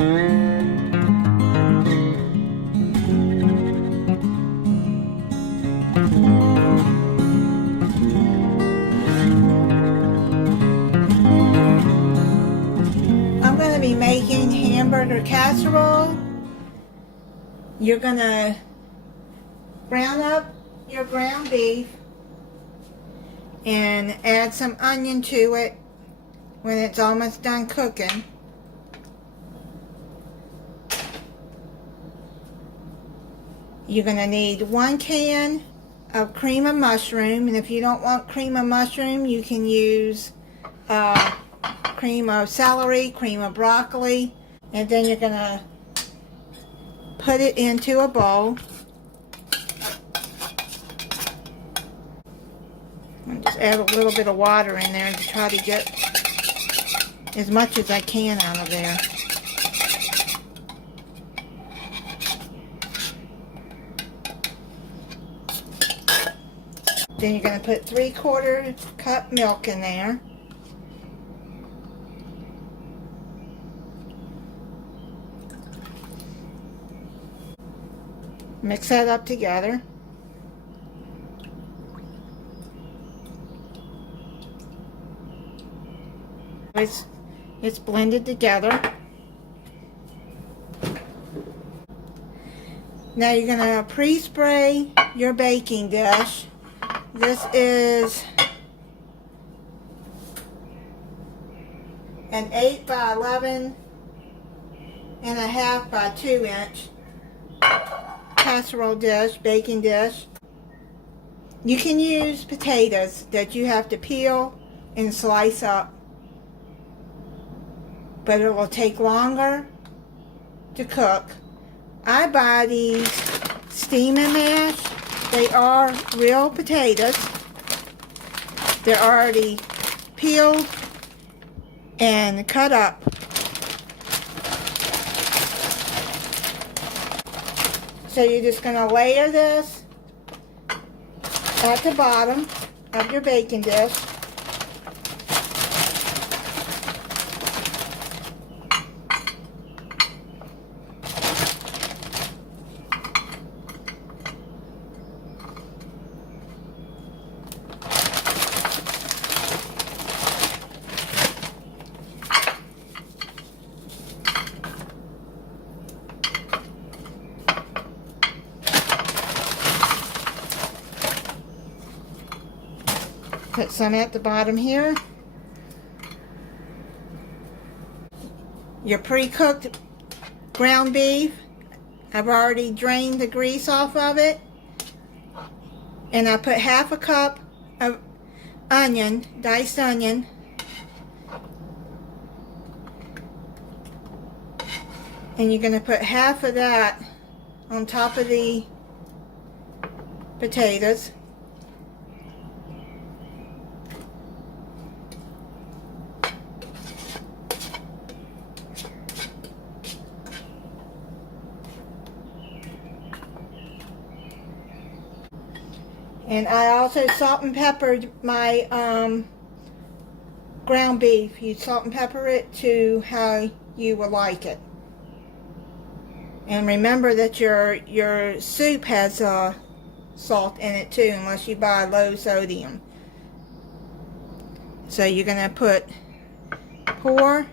I'm going to be making hamburger casserole. You're going to brown up your ground beef and add some onion to it when it's almost done cooking. You're going to need 1 can of cream of mushroom, and if you don't want cream of mushroom, you can use cream of celery, cream of broccoli, and then you're going to put it into a bowl. And just add a little bit of water in there to try to get as much as I can out of there. Then you're going to put 3/4 cup milk in there. Mix that up together. It's blended together. Now you're going to pre-spray your baking dish. This is an 8 by 11 and a half by 2 inch casserole dish, baking dish. You can use potatoes that you have to peel and slice up, but it will take longer to cook. I buy these steam and mash. They are real potatoes. They're already peeled and cut up. So you're just going to layer this at the bottom of your baking dish. Put some at the bottom here. Your pre-cooked ground beef, I've already drained the grease off of it. And I put 1/2 cup of onion, diced onion. And you're going to put half of that on top of the potatoes. And I also salt and peppered my ground beef. You salt and pepper it to how you would like it. And remember that your soup has salt in it too, unless you buy low sodium. So you're going to pour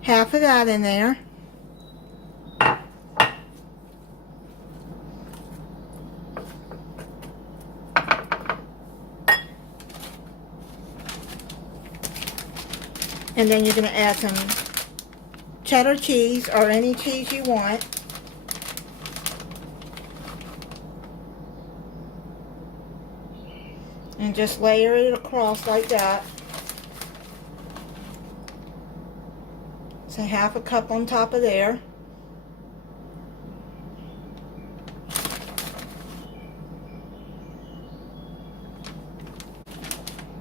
half of that in there. And then you're going to add some cheddar cheese or any cheese you want. And just layer it across like that. So 1/2 cup on top of there.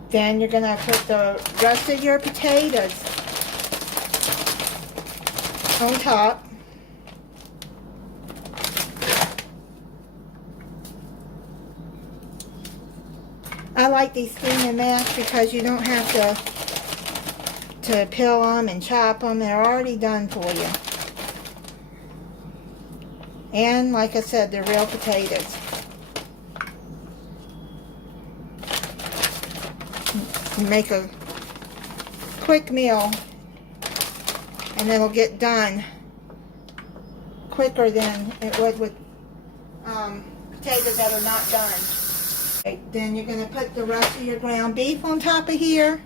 Then you're going to put the rest of your potatoes on top. I like these steam and mash because you don't have to to peel them and chop them. They're already done for you. And like I said, they're real potatoes. You make a quick meal and it'll get done quicker than it would with potatoes that are not done. Okay, then you're going to put the rest of your ground beef on top of here.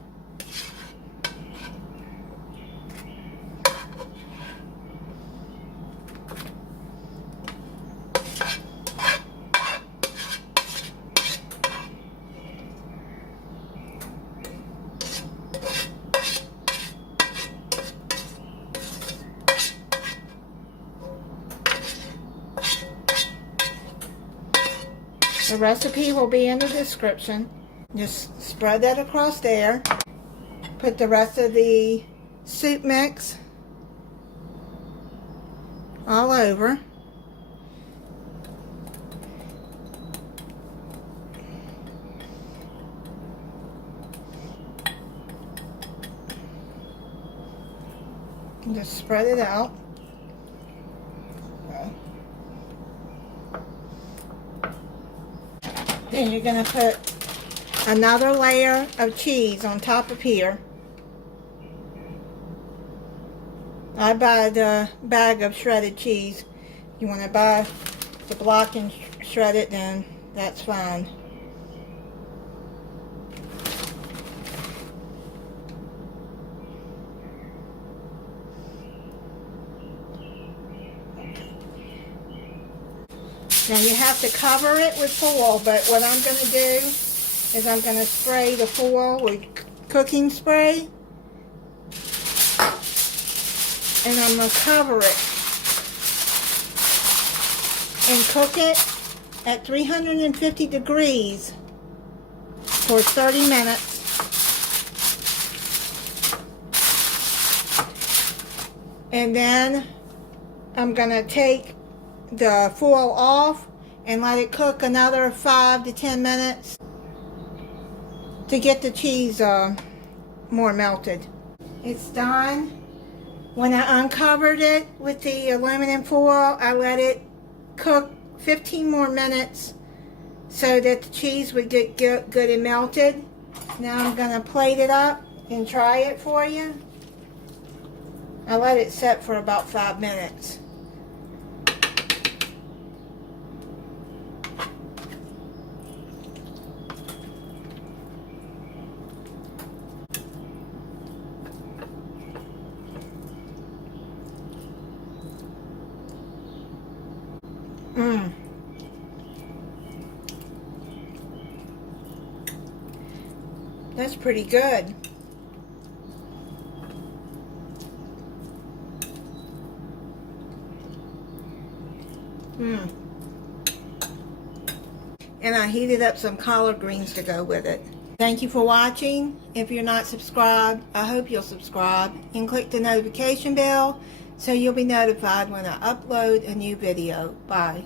The recipe will be in the description. Just spread that across there. Put the rest of the soup mix all over. And just spread it out. Okay. Then you're going to put another layer of cheese on top of here. I buy the bag of shredded cheese. You want to buy the block and shred it, then that's fine. Now you have to cover it with foil, but what I'm going to do is I'm going to spray the foil with cooking spray. And I'm going to cover it and cook it at 350 degrees for 30 minutes. And then I'm going to take the foil off and let it cook another 5 to 10 minutes to get the cheese more melted. It's done. When I uncovered it with the aluminum foil, I let it cook 15 more minutes so that the cheese would get good and melted. Now I'm going to plate it up and try it for you. I let it set for about 5 minutes. That's pretty good. And I heated up some collard greens to go with it. Thank you for watching. If you're not subscribed, I hope you'll subscribe and click the notification bell so you'll be notified when I upload a new video. Bye.